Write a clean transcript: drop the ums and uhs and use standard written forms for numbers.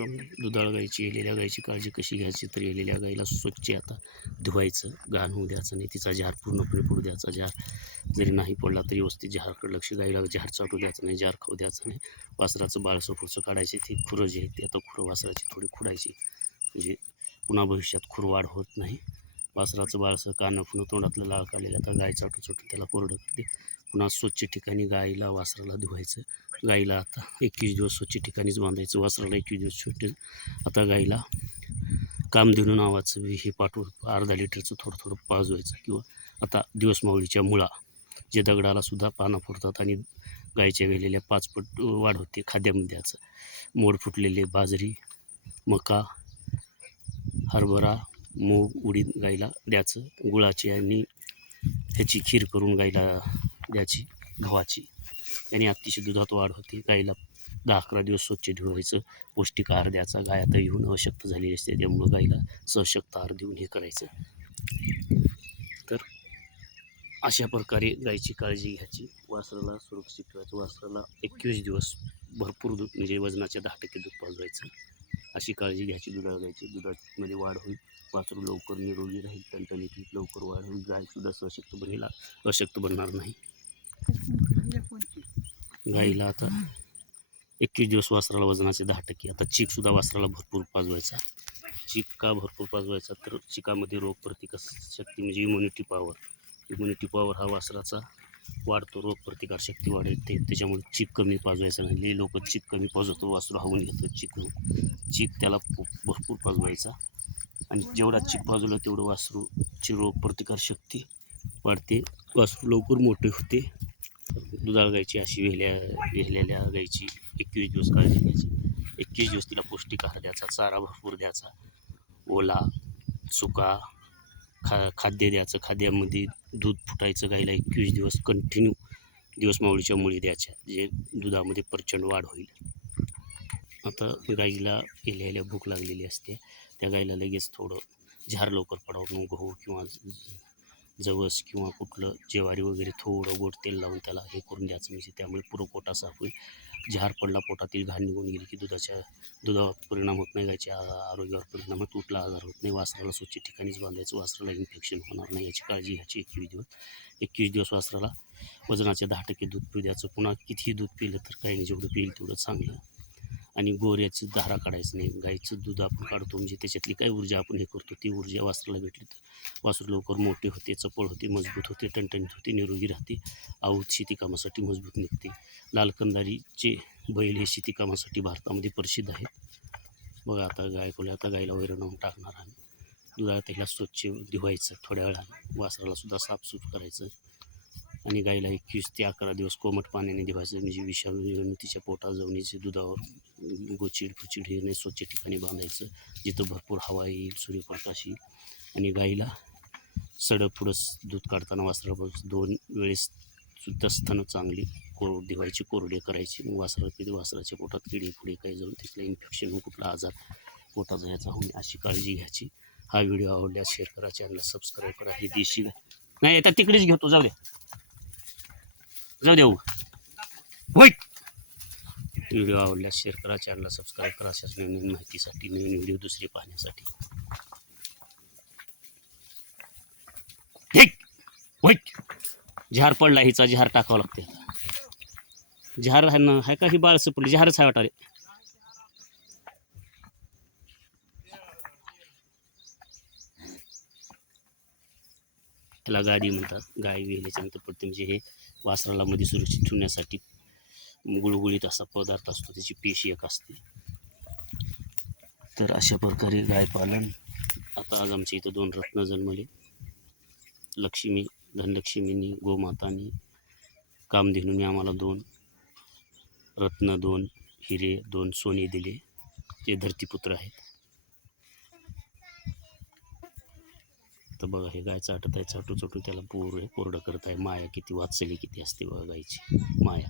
उपक्रम दुधाळ गाईची येलेल्या गाईची काळजी कशी घ्यायची तर येलेल्या गाईला स्वच्छ आता धुवायचं, घाण होऊ द्यायचं नाही, तिचा जार पूर्णपणे पडू द्यायचा. जार जरी नाही पडला तरी व्यवस्थित जहारकडे लक्ष, गाईला जहार चाटू द्यायचं नाही, जार खाऊ द्यायचं नाही. वासराचं बाळसं पुढचं काढायचे, ती खुरं जे आहे ते आता खुरं वासराची थोडी खुडायची, म्हणजे पुन्हा भविष्यात खुरवाढ होत नाही. वासराचं बाळसं कानं फुणं तोंडातलं लाळ काढलेलं आता गाय चाटू चाटू त्याला कोरडं करते. पुन्हा स्वच्छ ठिकाणी गाईला वासराला धुवायचं. गाईला आता 21 दिवस स्वच्छ ठिकाणीच बांधायचं, वासराला 21 दिवस छोटे. आता गाईला कामधेनू नावाचं हे पाठवून अर्धा लिटरचं थोडं थोडं पाजवायचं. किंवा आता दिवस माऊलीच्या मुळा जे दगडाला सुद्धा पानं फुटतात आणि गायच्या गेलेल्या 5 पट वाढ होते खाद्यामध्ये द्यायचं. मोड फुटलेले बाजरी, मका, हरभरा, मूग, उडीद गाईला द्यायचं. गुळाची आणि ह्याची खीर करून गाईला द्यायची, गव्हाची. याने अतिशय दुधात वाढ होते. गाईला 10-11 दिवस स्वच्छ धुवायचं, पौष्टिक आहार द्यायचा. गाय आता येऊन अशक्त झालेली असते, त्यामुळं गाईला सशक्त आहार देऊन हे करायचं. तर अशा प्रकारे गाईची काळजी घ्यायची, वासराला सुरक्षित ठेवायचं. वासराला 21 दिवस भरपूर दूध म्हणजे वजनाच्या 10% दूध पाजवायचं. अशी काळजी घ्यायची दुधाळ गाईची. दुधामध्ये वाढ होईल, वासरू लवकर निरोगी राहील, टणटणीत लवकर वाढ होईल, गायसुद्धा सशक्त बनेल, अशक्त बनणार नाही. गाईला आता 21 दिवस वासराला वजनाचे 10%. आता चीकसुद्धा वासराला भरपूर पाजवायचा. चीक का भरपूर पाजवायचा तर चिकामध्ये रोगप्रतिकार शक्ती म्हणजे इम्युनिटी पॉवर हा वासराचा वाढतो, रोगप्रतिकार शक्ती वाढेल त्याच्यामुळे चीक कमी पाजवायचा नाही. लई लोक चीक कमी पाजवतो, वासरू हावून घेतं चीक त्याला भरपूर पाजवायचा. आणि जेवढा चीक पाजवलं तेवढं वासरूची रोगप्रतिकार शक्ती वाढते, वासरू लवकर मोठे होते. दुधाळ गायची अशी वेलेल्या गायची 21 दिवस काळजी घ्यायची. 21 दिवस तिला पौष्टिक आहार द्यायचा, चारा भरपूर द्यायचा, ओला सुका खाद्य द्यायचं. खाद्यामध्ये दूध फुटायचं. गाईला 21 दिवस कंटिन्यू दिवस माऊलीच्या मुळी द्यायच्या, जे दुधामध्ये प्रचंड वाढ होईल. आता गाईला गेल्या भूक लागलेली असते, त्या गाईला लगेच थोडं झार लवकर पडावं, गहू किंवा जवस किंवा कुठलं ज्वारी वगैरे थोडं गोड तेल लावून त्याला हे करून द्यायचं, म्हणजे त्यामुळे पुरं पोटा साफ होईल. झार पडला, पोटातील घाण निघून गेली की दुधावर परिणाम होत नाही, गायच्या आरोग्यावर परिणाम होत, कुठला आजार होत नाही. वासराला स्वच्छ ठिकाणीच बांधायचं, वासराला इन्फेक्शन होणार नाही याची काळजी घ्यायची. 21 दिवस वासराला वजनाचे 10% दूध पिऊ द्यायचं. पुन्हा कितीही दूध पिलं तर काही नाही, जेवढं पिईल तेवढं चांगलं. आणि गोऱ्याची धारा काढायचं नाही. गाईचं दूध आपण काढतो म्हणजे त्याच्यातली काही ऊर्जा आपण हे करतो, ती ऊर्जा वासराला भेटली तर वासरू लवकर मोठे होते, चपळ होते, मजबूत होते, टणटणीत होते, निरोगी राहते. आऊत शेतीकामासाठी मजबूत निघते. लालकंदारीचे बैल हे शेतीकामासाठी भारतामध्ये प्रसिद्ध आहेत. बघा आता आता गाईला वैरण टाकणार आम्ही. दुधाला त्याला स्वच्छ धुवायचं, थोड्या वेळानं वासराला सुद्धा साफसूफ करायचं. आणि गाईला 21 ते 11 दिवस कोमट पाण्याने धुवायचं, म्हणजे विषाणू तिच्या पोटात जमिनीचे दुधावर गोचिड फुचिड हे नाही, स्वच्छ ठिकाणी बांधायचं जिथं भरपूर हवा येईल, सूर्यप्रकाश येईल. आणि गाईला सडं पुढंच दूध काढताना वासरापासून 2 वेळेस सुद्धा स्तनं चांगली धुवायची, कोरडे करायची. वासराच्या पोटात किडे पुढे काही जाऊन तिथलं इन्फेक्शन होऊन कुठला आजार पोटाचा याचा होईल, अशी काळजी घ्यायची. हा व्हिडिओ आवडल्यास शेअर करा, चॅनलला सबस्क्राईब करा. ही देशी नाही आता तिकडेच घेतो, जाऊ द्या होय. व्हिडिओ आवडल्यास शेअर करा, चॅनलला सबस्क्राईब करा, अशाच नवीन माहितीसाठी, नवीन व्हिडिओ दुसरे पाहण्यासाठी. ठीक होय. झार पडला, हिचा झार टाकावं लागते. झार आहे ना, आहे का ही बाळसं पडली, झारच आहे वाटा रे. त्याला गादी म्हणतात. गाय वेल्याच्या नंतर पडते, म्हणजे हे वासराला मध्ये सुरक्षित ठेवण्यासाठी गुळगुळीत असा पदार्थ असतो, त्याची पेशी एक असते. तर अशा प्रकारे गाय पालन. आता आज आमच्या इथं 2 रत्न जन्मले. लक्ष्मी, धनलक्ष्मीनी, गोमातानी, कामधेनूने आम्हाला 2 रत्न, 2 हिरे, 2 सोने दिले, ते धरतीपुत्र आहेत. तर बघा हे गाय चाटत आहे, चाटू चाटू त्याला कोरडं करत आहे. माया किती, वात्सल्य किती असते बघा गायची माया.